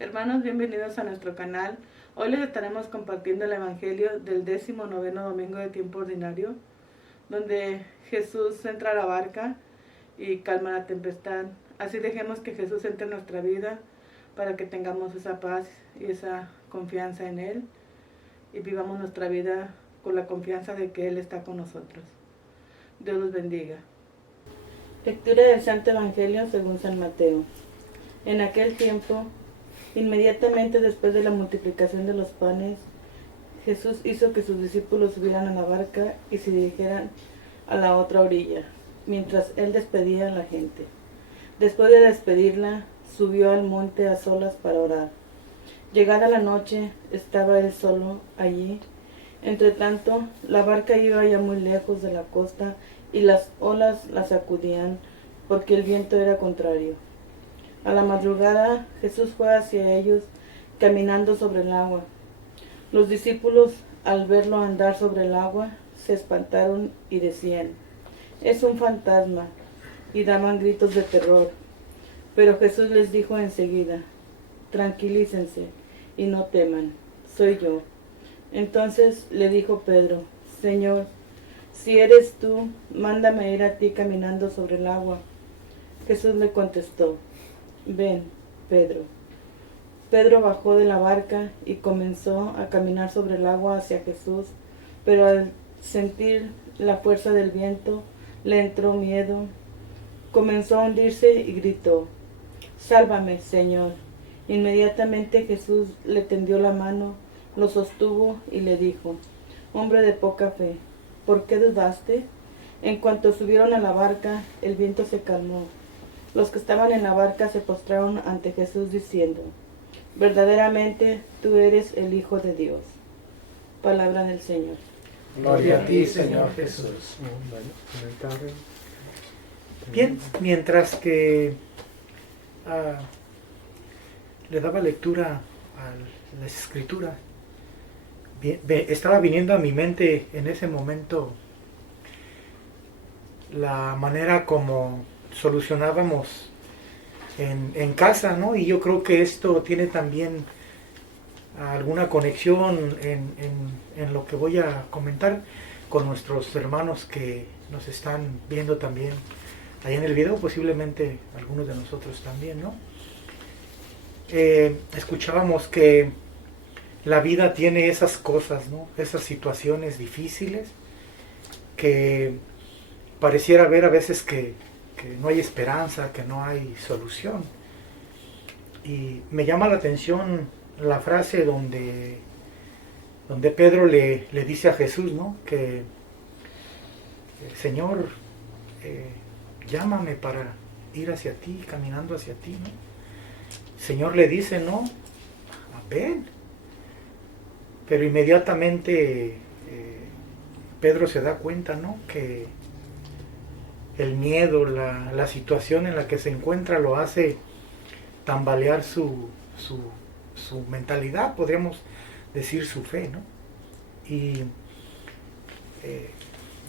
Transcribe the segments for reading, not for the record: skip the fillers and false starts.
Hermanos, bienvenidos a nuestro canal. Hoy les estaremos compartiendo el Evangelio del 19º domingo de tiempo ordinario, donde Jesús entra a la barca y calma la tempestad. Así dejemos que Jesús entre en nuestra vida para que tengamos esa paz y esa confianza en Él y vivamos nuestra vida con la confianza de que Él está con nosotros. Dios los bendiga. Lectura del Santo Evangelio según San Mateo. En aquel tiempo, inmediatamente después de la multiplicación de los panes, Jesús hizo que sus discípulos subieran a la barca y se dirigieran a la otra orilla, mientras él despedía a la gente. Después de despedirla, subió al monte a solas para orar. Llegada la noche, estaba él solo allí. Entretanto, la barca iba ya muy lejos de la costa y las olas la sacudían porque el viento era contrario. A la madrugada, Jesús fue hacia ellos caminando sobre el agua. Los discípulos, al verlo andar sobre el agua, se espantaron y decían: «Es un fantasma», y daban gritos de terror. Pero Jesús les dijo enseguida: «Tranquilícense y no teman, soy yo». Entonces le dijo Pedro: «Señor, si eres tú, mándame ir a ti caminando sobre el agua». Jesús le contestó: «Ven, Pedro». Pedro bajó de la barca y comenzó a caminar sobre el agua hacia Jesús, pero al sentir la fuerza del viento, le entró miedo. Comenzó a hundirse y gritó: «Sálvame, Señor». Inmediatamente Jesús le tendió la mano, lo sostuvo y le dijo: «Hombre de poca fe, ¿por qué dudaste?». En cuanto subieron a la barca, el viento se calmó. Los que estaban en la barca se postraron ante Jesús diciendo: «Verdaderamente tú eres el Hijo de Dios». Palabra del Señor. Gloria a ti, Señor Jesús. Bien, mientras que le daba lectura a las escrituras, estaba viniendo a mi mente en ese momento la manera como solucionábamos en casa, ¿no? Y yo creo que esto tiene también alguna conexión en lo que voy a comentar con nuestros hermanos que nos están viendo también ahí en el video, posiblemente algunos de nosotros también, ¿no? Escuchábamos que la vida tiene esas cosas, ¿no? Esas situaciones difíciles que pareciera ver a veces que no hay esperanza, que no hay solución. Y me llama la atención la frase donde Pedro le dice a Jesús, ¿no? Que Señor, llámame para ir hacia ti, caminando hacia ti, ¿no? El Señor le dice: «No, ven». Pero inmediatamente Pedro se da cuenta, ¿no? Que el miedo, la situación en la que se encuentra lo hace tambalear su mentalidad, podríamos decir su fe, ¿no? Y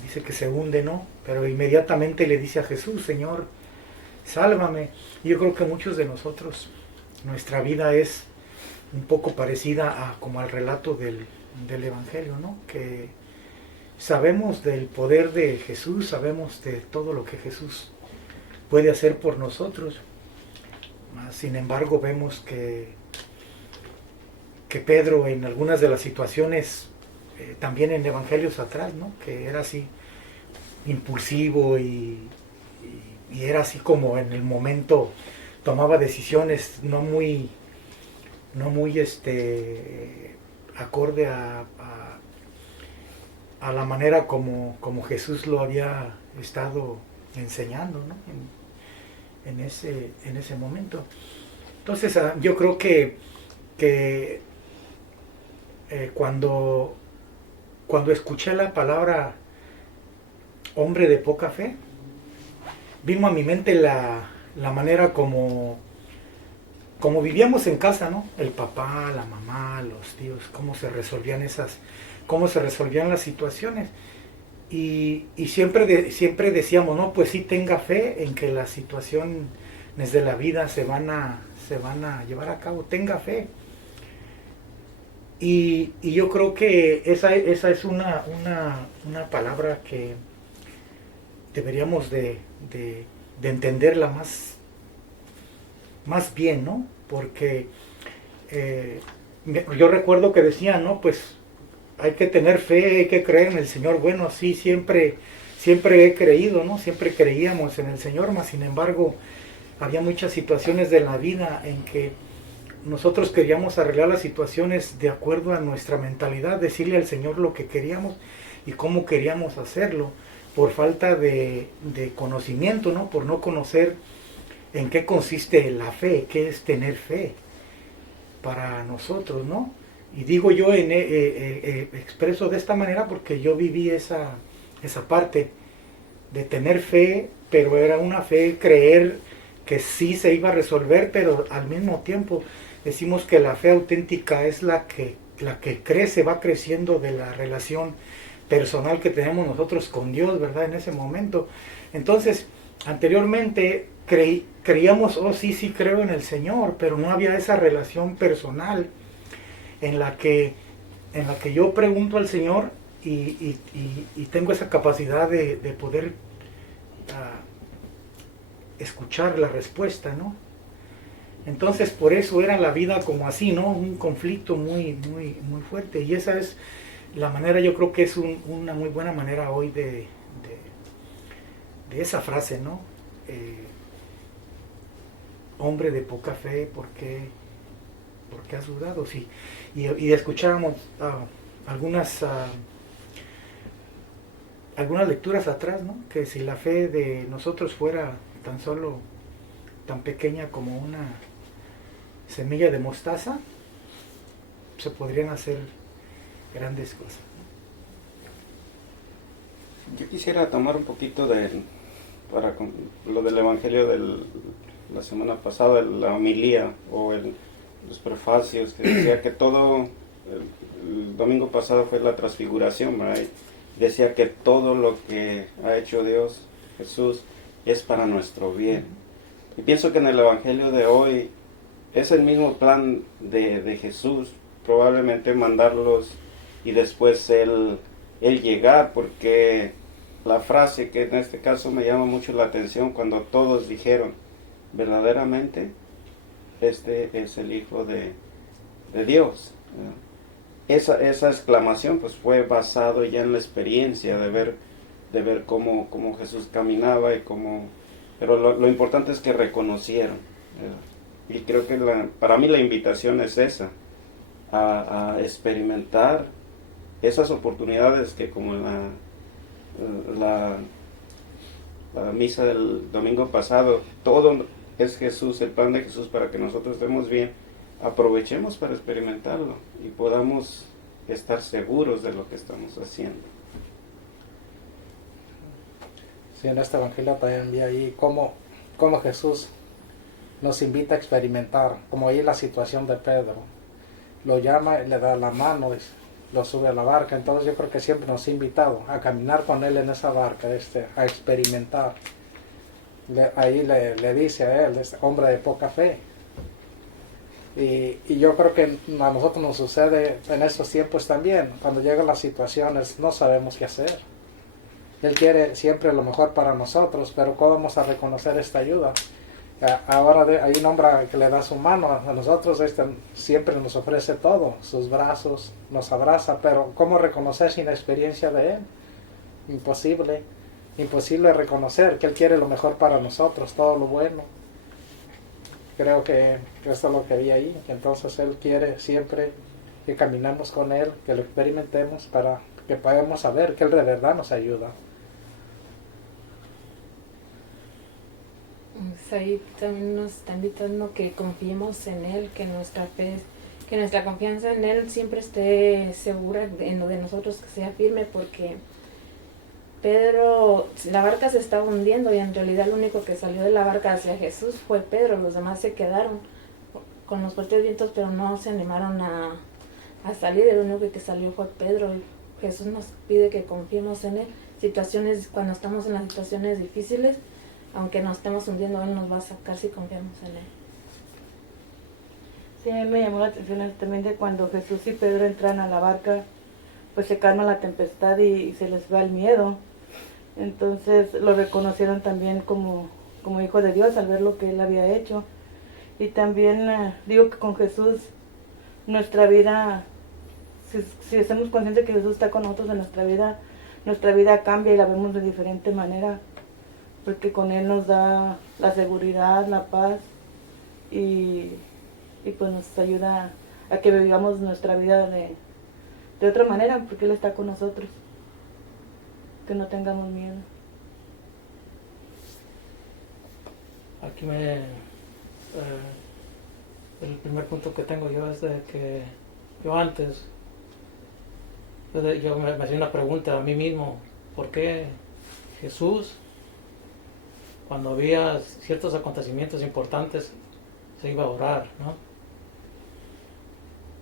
dice que se hunde, ¿no? Pero inmediatamente le dice a Jesús: «Señor, sálvame». Y yo creo que muchos de nosotros, nuestra vida es un poco parecida como al relato del Evangelio, ¿no? Que sabemos del poder de Jesús, sabemos de todo lo que Jesús puede hacer por nosotros. Sin embargo, vemos que Pedro en algunas de las situaciones, también en evangelios atrás, ¿no? Que era así impulsivo y era así como en el momento tomaba decisiones no muy acorde a la manera como Jesús lo había estado enseñando, ¿no? en ese momento. Entonces yo creo que cuando escuché la palabra hombre de poca fe, vino a mi mente la manera como vivíamos en casa, ¿no? El papá, la mamá, los tíos, cómo se resolvían las situaciones. Y siempre decíamos, no, pues sí tenga fe en que la situación de la vida se van a llevar a cabo. Tenga fe. Y yo creo que esa es una palabra que deberíamos de entenderla más bien, ¿no? Porque yo recuerdo que decían, ¿no? Pues hay que tener fe, hay que creer en el Señor. Bueno, sí, siempre he creído, ¿no? Siempre creíamos en el Señor, mas sin embargo, había muchas situaciones de la vida en que nosotros queríamos arreglar las situaciones de acuerdo a nuestra mentalidad, decirle al Señor lo que queríamos y cómo queríamos hacerlo, por falta de conocimiento, ¿no? Por no conocer en qué consiste la fe, qué es tener fe para nosotros, ¿no? Y digo yo, expreso de esta manera porque yo viví esa parte de tener fe, pero era una fe, creer que sí se iba a resolver, pero al mismo tiempo decimos que la fe auténtica es la que crece, va creciendo de la relación personal que tenemos nosotros con Dios, ¿verdad? En ese momento. Entonces, anteriormente creíamos, oh sí creo en el Señor, pero no había esa relación personal en la que yo pregunto al Señor y tengo esa capacidad de poder escuchar la respuesta, ¿no? Entonces por eso era la vida como así, ¿no? Un conflicto muy fuerte, y esa es la manera, yo creo que es una muy buena manera hoy de esa frase, ¿no? Hombre de poca fe, ¿por qué has dudado? Sí. Y escuchábamos algunas lecturas atrás, ¿no? Que si la fe de nosotros fuera tan pequeña como una semilla de mostaza, se podrían hacer grandes cosas. Yo quisiera tomar un poquito para lo del evangelio de la semana pasada, la homilía o los prefacios, que decía que todo, el domingo pasado fue la transfiguración, ¿verdad? Decía que todo lo que ha hecho Dios, Jesús, es para nuestro bien. Y pienso que en el evangelio de hoy es el mismo plan de Jesús, probablemente mandarlos y después él llegar, porque la frase que en este caso me llama mucho la atención, cuando todos dijeron, verdaderamente, este es el Hijo de Dios. Esa exclamación pues fue basado ya en la experiencia de ver cómo Jesús caminaba pero lo importante es que reconocieron. Y creo que para mí la invitación es esa, a experimentar esas oportunidades que como en la misa del domingo pasado, todo es Jesús, el plan de Jesús para que nosotros estemos bien. Aprovechemos para experimentarlo y podamos estar seguros de lo que estamos haciendo. Sí, en este evangelio también vi ahí cómo Jesús nos invita a experimentar, como ahí la situación de Pedro. Lo llama, le da la mano, lo sube a la barca. Entonces yo creo que siempre nos ha invitado a caminar con él en esa barca, a experimentar. Ahí le dice a él, hombre de poca fe. Y yo creo que a nosotros nos sucede en estos tiempos también. Cuando llegan las situaciones no sabemos qué hacer. Él quiere siempre lo mejor para nosotros, pero ¿cómo vamos a reconocer esta ayuda? Ahora hay un hombre que le da su mano a nosotros, siempre nos ofrece todo, sus brazos, nos abraza, pero ¿cómo reconocer sin la experiencia de él? Imposible reconocer que él quiere lo mejor para nosotros, todo lo bueno. Creo que esto es lo que vi ahí. Entonces él quiere siempre que caminemos con él, que lo experimentemos para que podamos saber que él de verdad nos ayuda. Pues ahí también nos está invitando que confiemos en él, que nuestra fe, que nuestra confianza en él siempre esté segura en lo de nosotros, que sea firme, porque Pedro, la barca se estaba hundiendo y en realidad el único que salió de la barca hacia Jesús fue Pedro. Los demás se quedaron con los fuertes vientos, pero no se animaron a salir. El único que salió fue Pedro, y Jesús nos pide que confiemos en él. Cuando estamos en las situaciones difíciles, aunque nos estemos hundiendo, Él nos va a sacar si confiamos en Él. Sí, a mí me llamó la atención también de cuando Jesús y Pedro entran a la barca, pues se calma la tempestad y se les va el miedo. Entonces lo reconocieron también como hijo de Dios al ver lo que Él había hecho. Y también digo que con Jesús nuestra vida, si estamos conscientes que Jesús está con nosotros en nuestra vida cambia y la vemos de diferente manera, porque con Él nos da la seguridad, la paz y pues nos ayuda a que vivamos nuestra vida de otra manera, porque Él está con nosotros, que no tengamos miedo. Aquí el primer punto que tengo yo es de que yo antes, yo me hacía una pregunta a mí mismo, ¿por qué Jesús, cuando había ciertos acontecimientos importantes, se iba a orar, ¿no?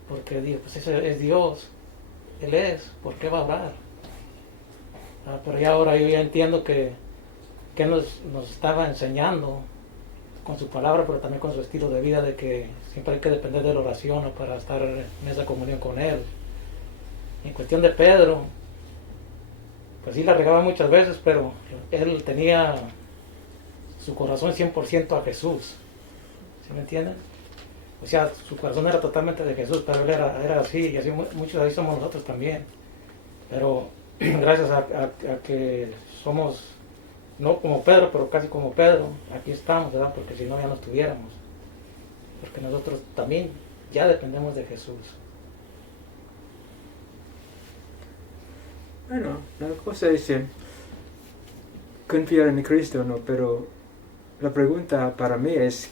Porque digo, pues ese es Dios, Él es, ¿por qué va a orar? Pero ya ahora yo ya entiendo que Él nos estaba enseñando con su palabra, pero también con su estilo de vida, de que siempre hay que depender de la oración, ¿no?, para estar en esa comunión con Él. En cuestión de Pedro, pues sí la regaba muchas veces, pero él tenía su corazón 100% a Jesús. ¿Sí me entienden? O sea, su corazón era totalmente de Jesús, pero él era así, y así muchos así somos nosotros también. Pero gracias a que somos, no como Pedro, pero casi como Pedro, aquí estamos, ¿verdad? Porque si no ya no estuviéramos. Porque nosotros también ya dependemos de Jesús. Bueno, la cosa es confiar en Cristo, ¿no? Pero la pregunta para mí es,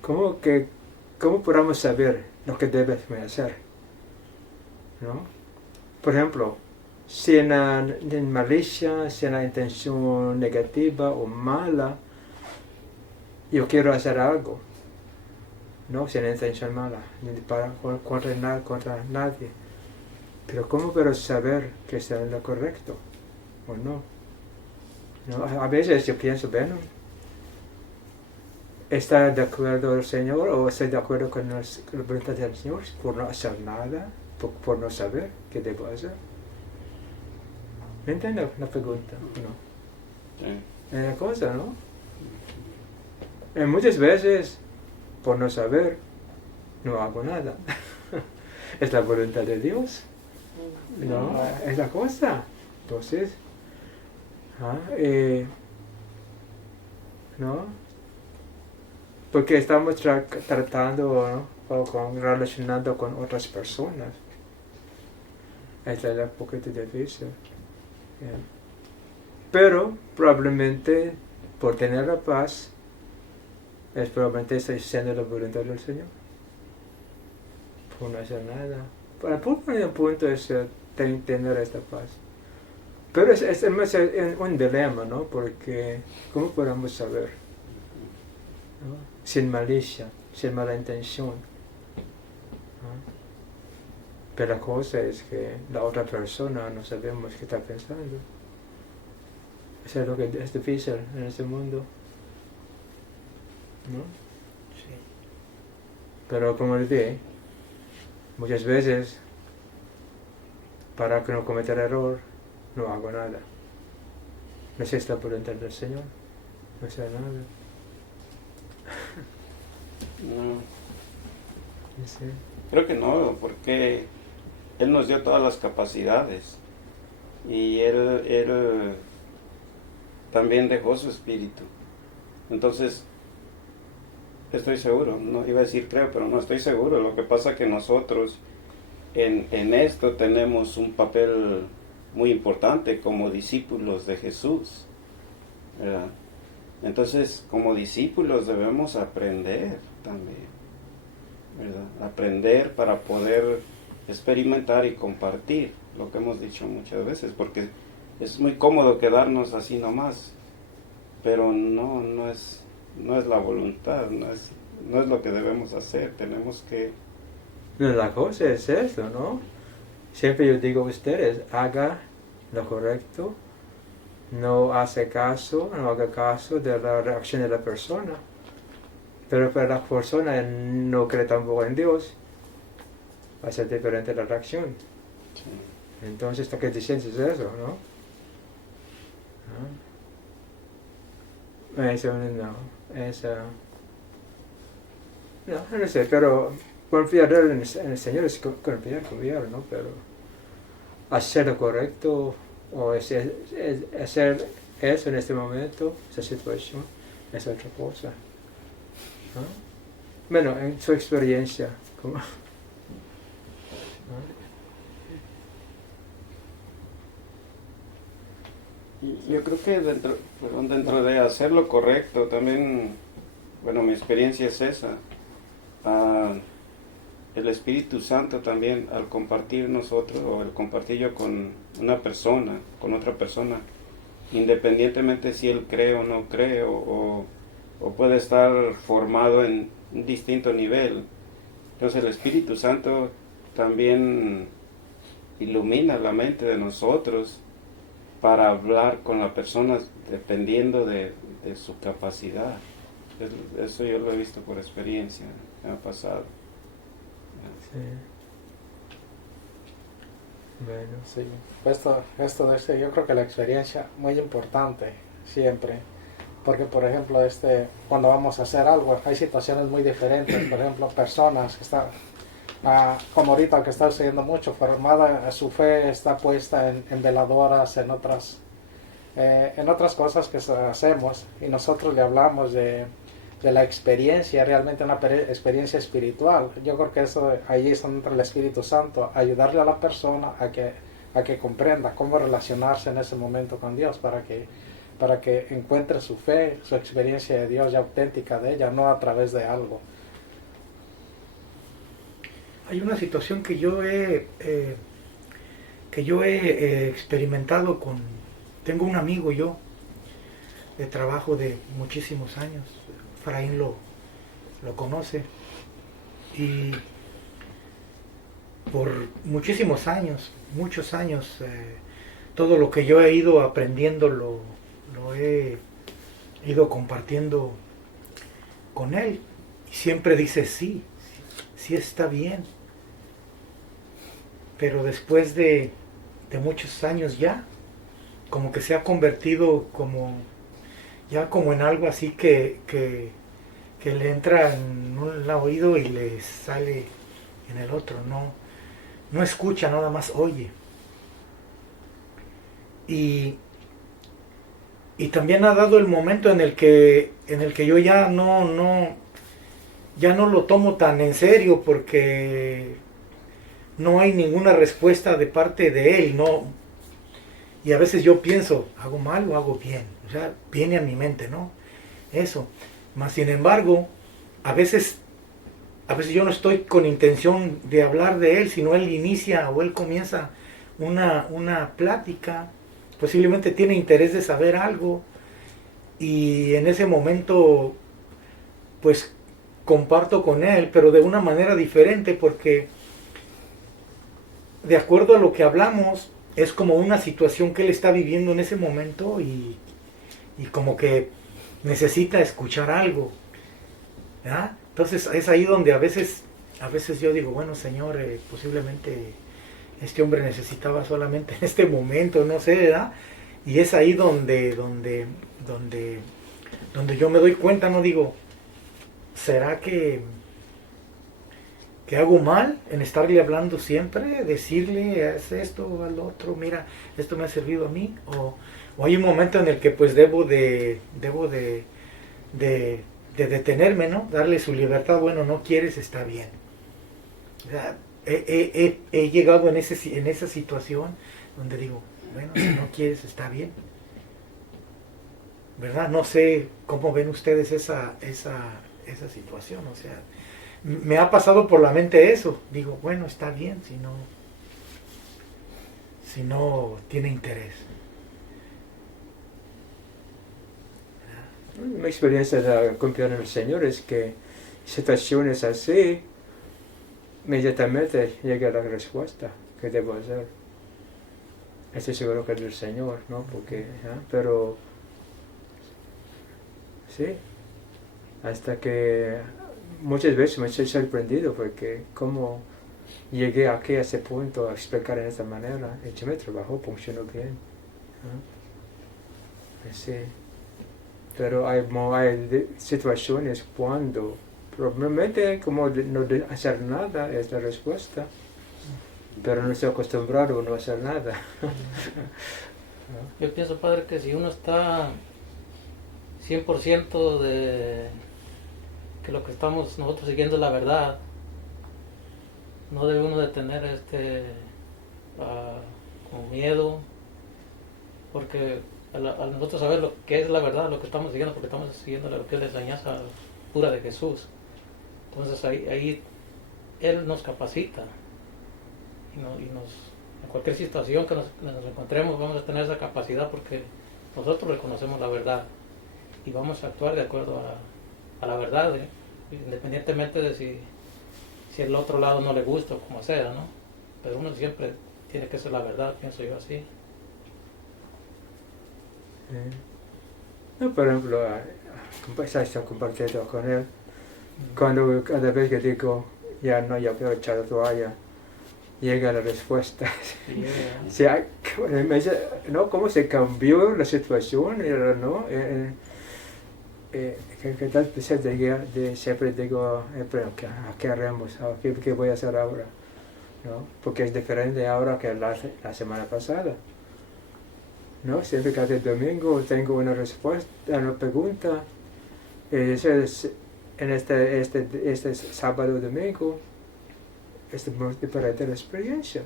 ¿cómo podemos saber lo que debemos hacer? ¿No? Por ejemplo, si en malicia, si en la intención negativa o mala, yo quiero hacer algo, ¿no? Sin intención mala, ni contra nadie. Pero ¿cómo puedo saber que está en lo correcto o no? ¿No? A veces yo pienso, bueno, ¿está de acuerdo el Señor o estoy de acuerdo con la voluntad del Señor por no hacer nada, por no saber qué debo hacer? ¿Me entiendes la pregunta? ¿No? Sí. Es la cosa, ¿no? Y muchas veces, por no saber, no hago nada. Es la voluntad de Dios. No, es la cosa. Entonces, ¿no? Porque estamos tratando, ¿no?, relacionando con otras personas. Esta es un poquito difícil. Pero probablemente por tener la paz, probablemente estoy haciendo la voluntad del Señor. Por no hacer nada. Para el punto es tener esta paz. Pero es un dilema, ¿no? Porque ¿cómo podemos saber? ¿No? Sin malicia, sin mala intención. ¿No? Pero la cosa es que la otra persona no sabemos qué está pensando. Eso es lo que es difícil en este mundo, ¿no? Sí. Pero como dije, muchas veces, para que no cometa error, no hago nada. No sé si es la voluntad del Señor, no sé nada. No, No sé. creo que no, porque Él nos dio todas las capacidades y Él también dejó su espíritu. Entonces, estoy seguro, no iba a decir creo, pero no estoy seguro. Lo que pasa es que nosotros en esto tenemos un papel muy importante como discípulos de Jesús, ¿verdad? Entonces, como discípulos debemos aprender también, ¿verdad? Aprender para poder experimentar y compartir lo que hemos dicho muchas veces, porque es muy cómodo quedarnos así nomás, pero no es la voluntad, no es lo que debemos hacer. Tenemos que... No, la cosa es eso, ¿no? Siempre yo digo a ustedes, haga lo correcto no hace caso, no haga caso de la reacción de la persona. Pero para la persona no cree tampoco en Dios, va a ser diferente la reacción. Sí. Entonces, ¿qué te sientes de eso, no? Eso no sé, pero confiar en el Señor es confiar, ¿no? Pero hacer lo correcto o hacer eso en este momento, esa situación, es otra cosa, ¿no? Bueno, en su experiencia, ¿cómo? ¿No? Yo creo que dentro de hacer lo correcto también, bueno, mi experiencia es esa. El Espíritu Santo también, al compartir nosotros, o el compartir yo con una persona, con otra persona, independientemente si él cree o no cree, o puede estar formado en un distinto nivel. Entonces el Espíritu Santo también ilumina la mente de nosotros para hablar con la persona dependiendo de su capacidad. Eso yo lo he visto por experiencia, me ha pasado. Sí. Bueno, Sí, yo creo que la experiencia muy importante siempre, porque por ejemplo cuando vamos a hacer algo hay situaciones muy diferentes, por ejemplo personas que están, como ahorita que está sucediendo mucho, formada su fe está puesta en veladoras, en otras cosas que hacemos, y nosotros le hablamos de la experiencia, realmente una experiencia espiritual. Yo creo que ahí es donde entra el Espíritu Santo, ayudarle a la persona a que comprenda cómo relacionarse en ese momento con Dios, para que encuentre su fe, su experiencia de Dios ya auténtica de ella, no a través de algo. Hay una situación que yo he experimentado tengo un amigo yo de trabajo de muchísimos años. Efraín lo conoce, y por muchísimos años, todo lo que yo he ido aprendiendo lo he ido compartiendo con él, y siempre dice sí está bien, pero después de muchos años ya, como que se ha convertido como en algo así que le entra en un oído y le sale en el otro, no escucha, nada más oye. Y también ha dado el momento en el que yo ya no lo tomo tan en serio, porque no hay ninguna respuesta de parte de él, ¿no? Y a veces yo pienso, ¿hago mal o hago bien? O sea, viene a mi mente, ¿no? Eso. Mas sin embargo, a veces yo no estoy con intención de hablar de él, sino él inicia o él comienza una plática, posiblemente tiene interés de saber algo, y en ese momento pues comparto con él, pero de una manera diferente, porque de acuerdo a lo que hablamos, es como una situación que él está viviendo en ese momento, y como que necesita escuchar algo, ¿verdad? Entonces es ahí donde a veces yo digo, bueno, Señor, posiblemente este hombre necesitaba solamente en este momento, no sé, ¿verdad? Y es ahí donde yo me doy cuenta, no digo, ¿será que hago mal en estarle hablando siempre? Decirle, haz esto, haz lo otro, mira, esto me ha servido a mí. O hay un momento en el que pues debo de detenerme, ¿no? Darle su libertad. Bueno, no quieres, está bien. O sea, he llegado en esa situación donde digo, bueno, si no quieres, está bien. ¿Verdad? No sé cómo ven ustedes esa situación, o sea, me ha pasado por la mente eso. Digo, bueno, está bien si no tiene interés. mi experiencia de confiar en el Señor es que situaciones así, inmediatamente llega la respuesta que debo hacer. estoy seguro que es del Señor, ¿no? Porque, pero sí, hasta que muchas veces me estoy sorprendido porque como llegué aquí a ese punto a explicar en esta manera, y mi trabajo funcionó bien. Sí. Pero hay situaciones cuando probablemente como no hacer nada es la respuesta, pero no estoy acostumbrado a no hacer nada. Yo pienso, Padre, que si uno está 100% de que lo que estamos nosotros siguiendo es la verdad, no debe uno de tener como miedo, porque al nosotros saber lo que es la verdad, lo que estamos siguiendo, porque estamos siguiendo lo que es la enseñanza pura de Jesús, entonces ahí Él nos capacita y en cualquier situación que nos encontremos vamos a tener esa capacidad porque nosotros reconocemos la verdad y vamos a actuar de acuerdo a la verdad, independientemente de si el otro lado no le gusta o como sea, ¿no? Pero uno siempre tiene que ser la verdad, pienso yo así. No, por ejemplo, está compartiendo con él, cada vez que digo, ya quiero echar la toalla, llega la respuesta. Yeah. O sea, me dice, ¿no? ¿Cómo se cambió la situación? ¿No? ¿Qué tal? Siempre digo, pero ¿qué haremos? ¿Qué voy a hacer ahora? ¿No? Porque es diferente ahora que la semana pasada. ¿No? Siempre cada domingo tengo una respuesta a una pregunta. En este sábado domingo es muy diferente la experiencia.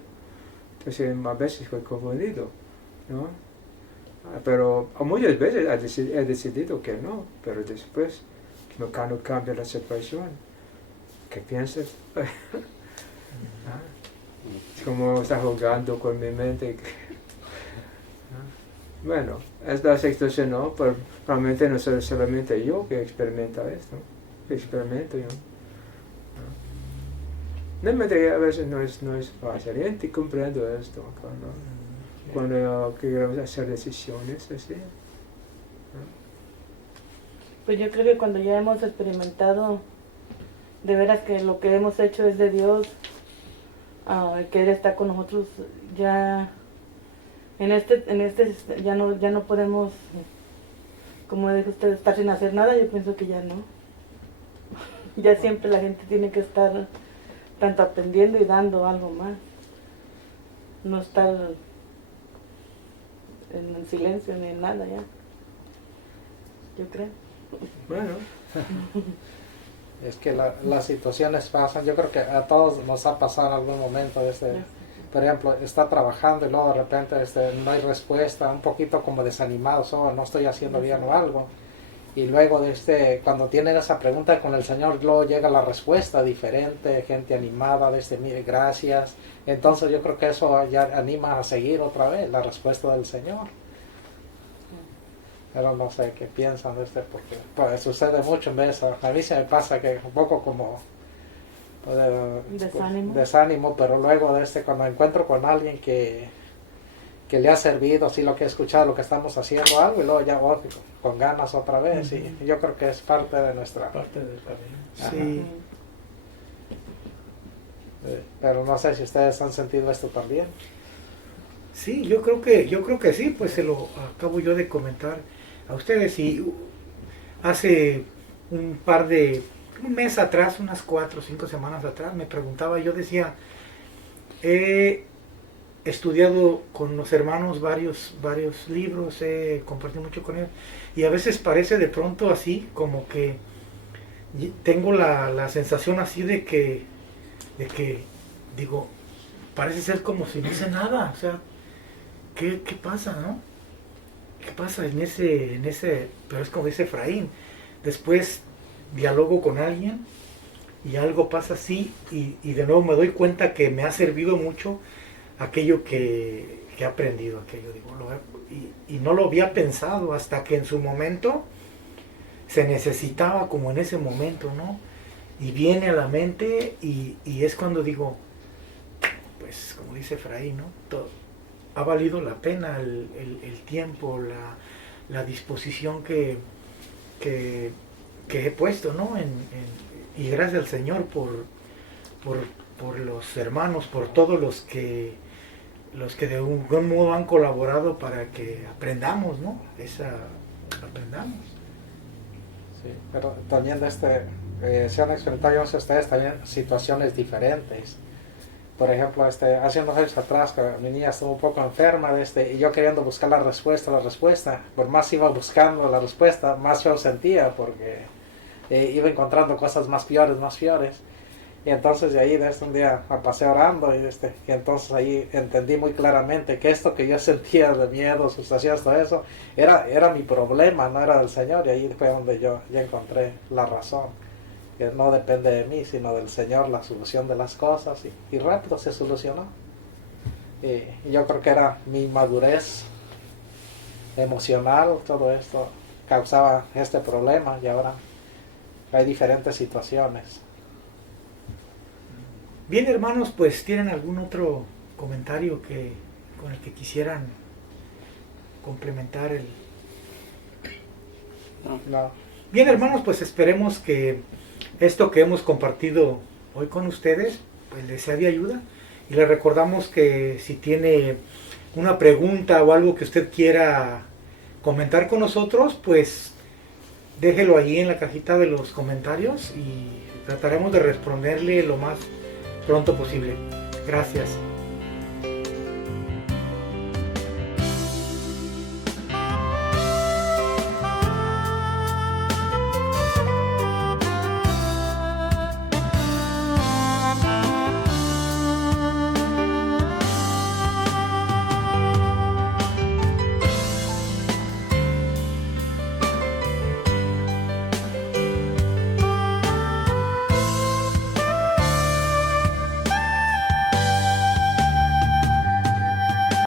Entonces a veces fue confundido, ¿no? Pero muchas veces he decidido que no, pero después cuando cambia la situación, ¿qué piensas? Es como estar jugando con mi mente. Bueno, es la situación, ¿no? Pero realmente no soy solamente yo que experimenta esto, experimento yo. Realmente a veces no es fácil, y comprendo esto cuando queremos hacer decisiones así. Pues yo creo que cuando ya hemos experimentado de veras que lo que hemos hecho es de Dios, que Él está con nosotros, ya en este ya no podemos, como dijo usted, estar sin hacer nada. Yo pienso que ya no. Ya siempre la gente tiene que estar tanto aprendiendo y dando algo más. No estar en silencio ni en nada ya. Yo creo. Bueno. Es que las situaciones pasan, yo creo que a todos nos ha pasado en algún momento, por ejemplo, está trabajando y luego de repente no hay respuesta, un poquito como desanimado, no estoy haciendo bien o algo, y luego cuando tienen esa pregunta con el Señor, luego llega la respuesta diferente, gente animada, mire, gracias, entonces yo creo que eso ya anima a seguir otra vez la respuesta del Señor. Pero no sé qué piensan porque pues, sucede mucho en vez. A mí se me pasa que un poco como desánimo, pero luego cuando encuentro con alguien que le ha servido, así lo que he escuchado, lo que estamos haciendo algo, y luego ya voy con ganas otra vez, y yo creo que es parte de nuestra... Parte del camino. Sí. Pero no sé si ustedes han sentido esto también. Sí, yo creo que sí, pues se lo acabo yo de comentar a ustedes. Y hace un mes atrás, unas 4 o 5 semanas atrás, me preguntaba, yo decía, he estudiado con los hermanos varios libros, he compartido mucho con ellos, y a veces parece de pronto así, como que tengo la sensación así de que digo, parece ser como si no sé nada, o sea, ¿qué pasa, no? ¿Qué pasa en ese, pero es como dice Efraín, después dialogo con alguien y algo pasa así y de nuevo me doy cuenta que me ha servido mucho aquello que he aprendido, aquello, digo, y no lo había pensado hasta que en su momento se necesitaba como en ese momento, ¿no? Y viene a la mente y es cuando digo, pues como dice Efraín, ¿no? ha valido la pena el tiempo, la disposición que he puesto, ¿no? Y gracias al Señor por los hermanos, por todos los que de un buen modo han colaborado para que aprendamos, ¿no? Aprendamos. Sí, pero también se han experimentado, yo no sé ustedes, también situaciones diferentes. Por ejemplo, hace unos años atrás, que mi niña estuvo un poco enferma, y yo queriendo buscar la respuesta, por más iba buscando la respuesta, más yo sentía, porque iba encontrando cosas más peores. Y entonces de ahí, un día me pasé orando, y entonces ahí entendí muy claramente que esto que yo sentía de miedo, frustraciones, todo eso, era mi problema, no era del Señor, y ahí fue donde yo encontré la razón. Que no depende de mí, sino del Señor, la solución de las cosas, y rápido se solucionó. Y yo creo que era mi madurez emocional, todo esto causaba este problema, y ahora hay diferentes situaciones. Bien, hermanos, pues ¿tienen algún otro comentario con el que quisieran complementar No. Bien, hermanos, pues esperemos que esto que hemos compartido hoy con ustedes pues les sea de ayuda, y les recordamos que si tiene una pregunta o algo que usted quiera comentar con nosotros, pues déjelo ahí en la cajita de los comentarios y trataremos de responderle lo más pronto posible. Gracias.